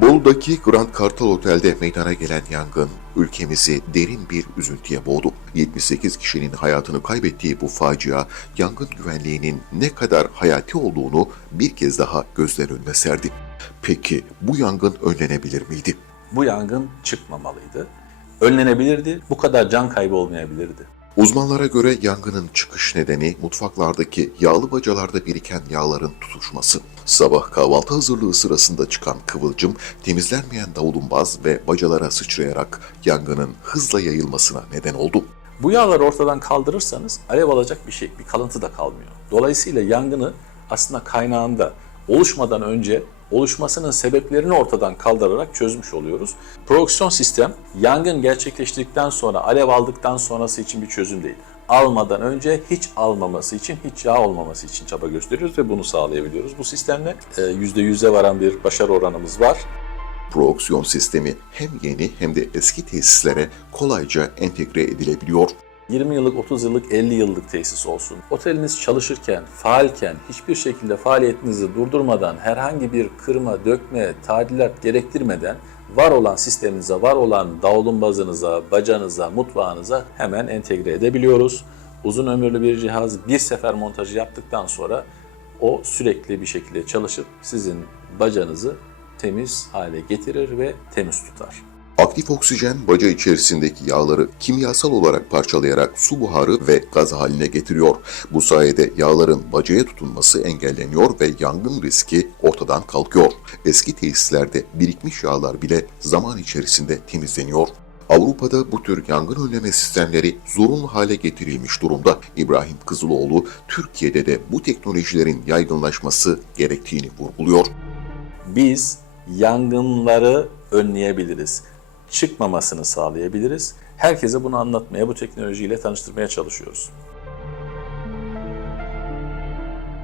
Bolu'daki Grand Kartal Otel'de meydana gelen yangın ülkemizi derin bir üzüntüye boğdu. 78 kişinin hayatını kaybettiği bu facia yangın güvenliğinin ne kadar hayati olduğunu bir kez daha gözler önüne serdi. Peki bu yangın önlenebilir miydi? Bu yangın çıkmamalıydı. Önlenebilirdi, bu kadar can kaybı olmayabilirdi. Uzmanlara göre yangının çıkış nedeni mutfaklardaki yağlı bacalarda biriken yağların tutuşması. Sabah kahvaltı hazırlığı sırasında çıkan kıvılcım temizlenmeyen davlumbaz ve bacalara sıçrayarak yangının hızla yayılmasına neden oldu. Bu yağları ortadan kaldırırsanız alev alacak bir şey, bir kalıntı da kalmıyor. Dolayısıyla yangını aslında kaynağında oluşmadan önce oluşmasının sebeplerini ortadan kaldırarak çözmüş oluyoruz. Proksiyon sistem yangın gerçekleştirdikten sonra, alev aldıktan sonrası için bir çözüm değil. Almadan önce hiç almaması için, hiç yağ olmaması için çaba gösteriyoruz ve bunu sağlayabiliyoruz. Bu sistemle e, %100'e varan bir başarı oranımız var. Proaksiyon sistemi hem yeni hem de eski tesislere kolayca entegre edilebiliyor. 20 yıllık, 30 yıllık, 50 yıllık tesis olsun. Oteliniz çalışırken, faalken hiçbir şekilde faaliyetinizi durdurmadan, herhangi bir kırma, dökme, tadilat gerektirmeden var olan sisteminize, var olan davlumbazınıza, bacanıza, mutfağınıza hemen entegre edebiliyoruz. Uzun ömürlü bir cihaz bir sefer montajı yaptıktan sonra o sürekli bir şekilde çalışıp sizin bacanızı temiz hale getirir ve temiz tutar. Aktif oksijen baca içerisindeki yağları kimyasal olarak parçalayarak su buharı ve gaz haline getiriyor. Bu sayede yağların bacaya tutunması engelleniyor ve yangın riski ortadan kalkıyor. Eski tesislerde birikmiş yağlar bile zaman içerisinde temizleniyor. Avrupa'da bu tür yangın önleme sistemleri zorunlu hale getirilmiş durumda. İbrahim Kızıloğlu, Türkiye'de de bu teknolojilerin yaygınlaşması gerektiğini vurguluyor. biz yangınları önleyebiliriz. Çıkmamasını sağlayabiliriz. Herkese bunu anlatmaya, bu teknolojiyle tanıştırmaya çalışıyoruz.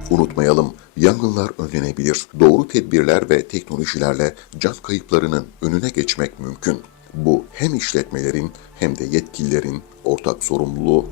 Unutmayalım, yangınlar önlenebilir. Doğru tedbirler ve teknolojilerle can kayıplarının önüne geçmek mümkün. Bu hem işletmelerin hem de yetkililerin ortak sorumluluğu.